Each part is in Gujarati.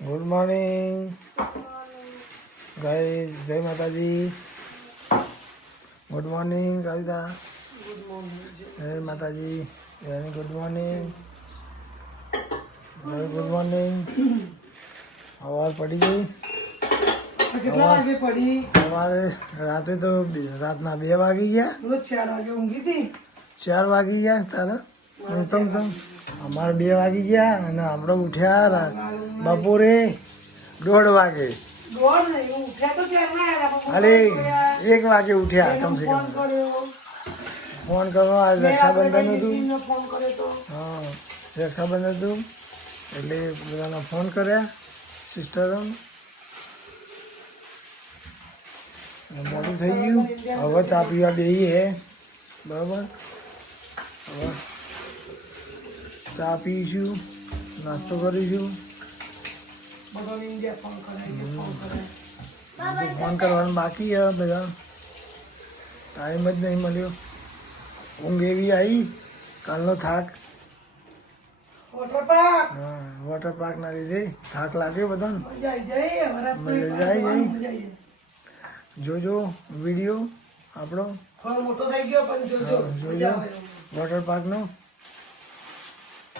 ગુડ મોર્નિંગ ગાઈસ જય માતાજી ગુડ મોર્નિંગ કવિતા જય માતાજી very good morning very good morning સવાર પડી ગઈ કેટલા વાગે પડી સવારે રાતે તો બે- રાતના બે વાગી ગયા હું તો ચાર વાગે ઊંઘી હતી ચાર વાગી ગયા તારે ઊંઘતો ઊંઘતો અમારે બે વાગી ગયા અને આપણે ઉઠ્યા બપોરે દોઢ વાગે. ખાલી એક વાગે ઉઠ્યા કમસે કમ. ફોન કરો આજ રક્ષાબંધન હતું. હા રક્ષાબંધન હતું. એટલે બધાને ફોન કર્યા સિસ્ટરો. મોડું થઈ ગયું. હવે ચા પીવા બેહીએ. બરાબર? હવે ચા પીશું નાસ્તો કરીશું ફોન કરવાનું બાકી છે બધા. ટાઈમ જ નહીં મળ્યો. ઊંઘ એવી આવી કાલનો થાક. Water park. હા વોટર લીધે થાક લાગ્યો બધાને. જોજો વીડિયો આપણો. મોટો થઈ ગયો પણ જોજો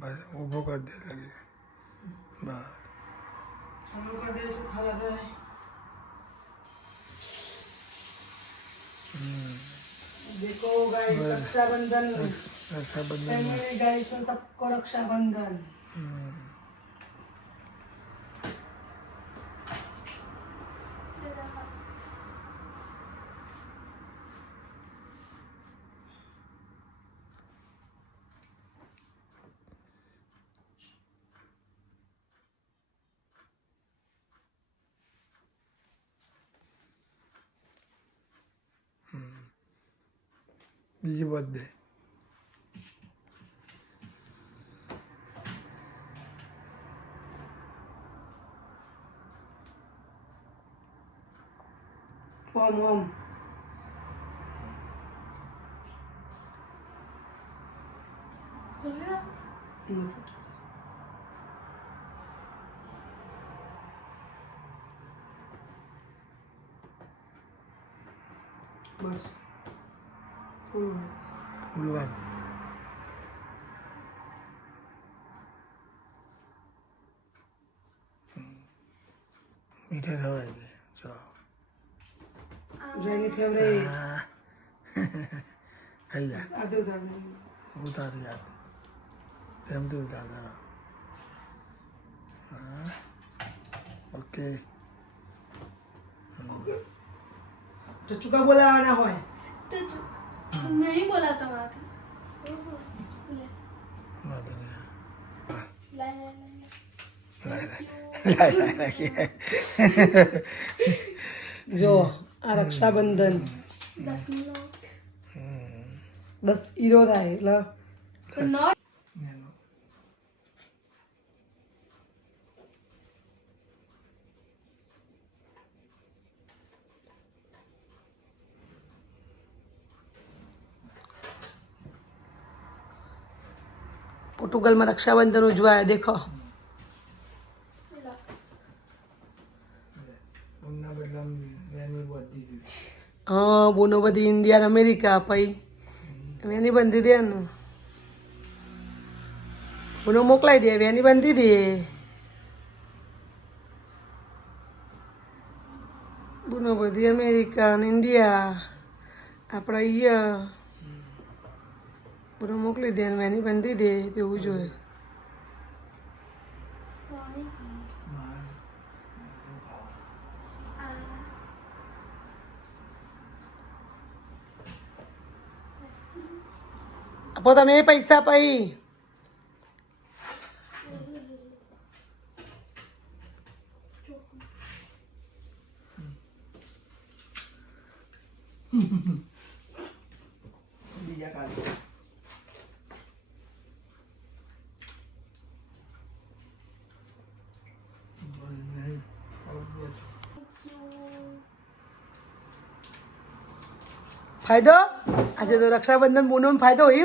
बस वो कर दे लगे। बस। हम्म। देखो गाइस रक्षाबंधन। रक्षाबंधन। सबको रक्षाबंधन। हम्म। її води. О, мам. Ну, Бачиш. ફૂલવાડી. મીઠે ખવડાવી દે ચલો જેની ફેવરેટ ખાઈ ગયા ઉતારી આપી એમ તો ઉતારતા હા. ઓકે. તો ચૂકા બોલાવાના હોય. તો नाही बोलावता मला जो रक्षाबंधन दस विरोध आहे ल. પોર્ટુગલમાં રક્ષાબંધન ઉજવાય દેખો. હા બોનો બધી ઇન્ડિયા અમેરિકા પછી વેની બંધી દે ને બોનો મોકલાઈ દે વેની બંધી દે. બોનો બધી અમેરિકા ને ઇન્ડિયા આપણે અહીંયા બોનો મોકલી દે અને વેની બંધી દે તેવું જોઈએ. આપો તમે પૈસા પછી ફાયદો? આજે તો રક્ષાબંધન પૂનમ ફાયદો હોય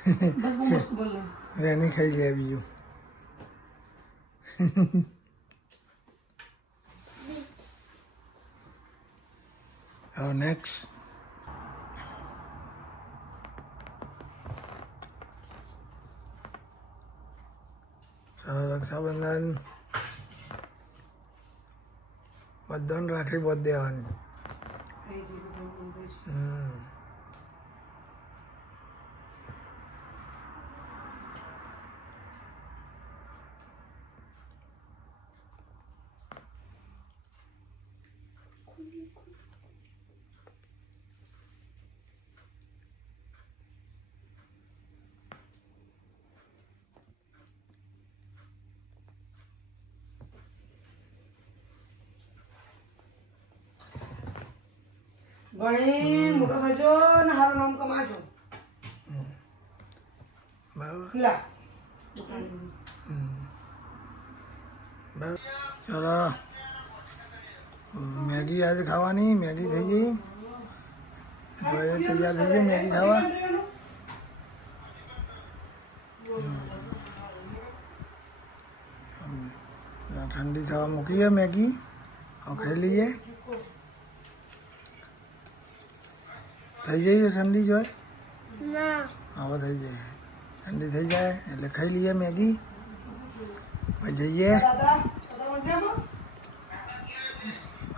રેની ખાઈ લે બીજું હવે નેક્સ્ટ ચાલો રક્ષાબંધન બધાને રાખડી બોધ દેવાની હમ ઘણી મોટો થજો ને હારું નામ કમાજો બરાબર લા બરાબર ચલો મેગી આજે ખાવાની મેગી થઈ ગઈ. હવે તૈયાર થઈ ગઈ મેગી ખાવા. ઠંડી થવા મૂકીએ મેગી. હવે ખાઈ લઈએ. થઈ જઈએ ઠંડી જોઈ હવે થઈ જાય. ઠંડી થઈ જાય એટલે ખાઈ લઈએ મેગી. પછી જઈએ.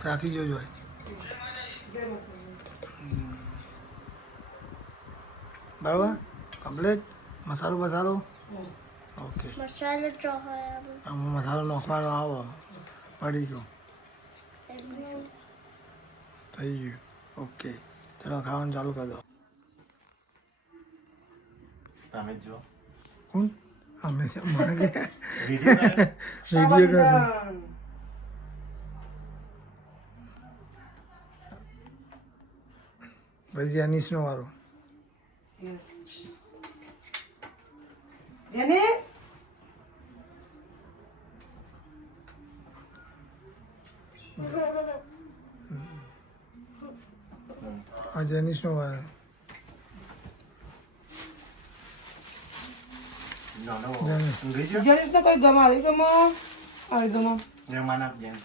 ચાખી જોજો જય મોકલજો બરાબર કમ્પ્લીટ મસાલો મસાલો ઓકે મસાલો ચોહાય આમાં મસાલો નાખવાનો આવો પડી ગયો થઈ ગયું ઓકે ચલો ખાવાનું ચાલુ કરી દો તમે જ જો કોણ અમે છે, મને કે વિડીયો વિડીયો પછી અનીશનો વારો Yes. જેનિસ આ જેનિશનો વારો નાનો જાણે. ઊંઘી ગયો જેનિસ ને કઈ ગમા આવી ગમો આવી ગમો મહેમાન આપ જેમ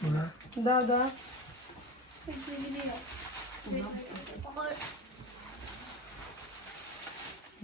દાદા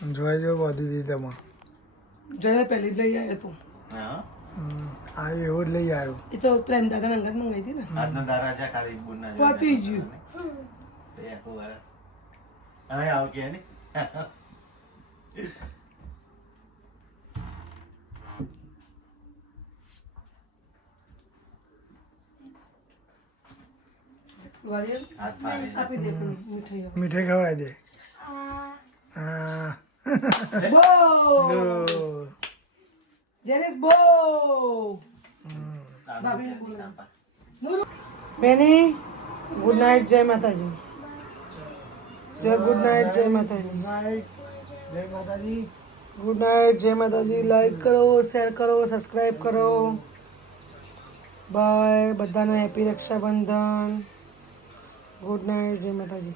જોઈ જો બધી દી તમે જયારે પહેલી જ લઈ આવ્યો તું. હા? આવી એવું જ લઈ આવ્યો. એ તો પ્રેમ દાદા અંગત મંગાવી હતી ને? આજનો દારા છે ખાલી બુનના પતી ગયું. તે આખું વાર. હવે આવ કે ને મીઠાઈ ખવડાવી દે. હા બો લો. જેનિસ બો તારું ભાભીને ક્યાંથી બોલાવો. સાંપા? બેની ગુડ નાઇટ જય માતાજી જય ગુડ નાઇટ જય માતાજી નાઈટ જય માતાજી ગુડ નાઇટ જય માતાજી લાઈક કરો શેર કરો સબસ્ક્રાઈબ કરો બાય બધાને હેપી રક્ષાબંધન ગુડ નાઇટ જય માતાજી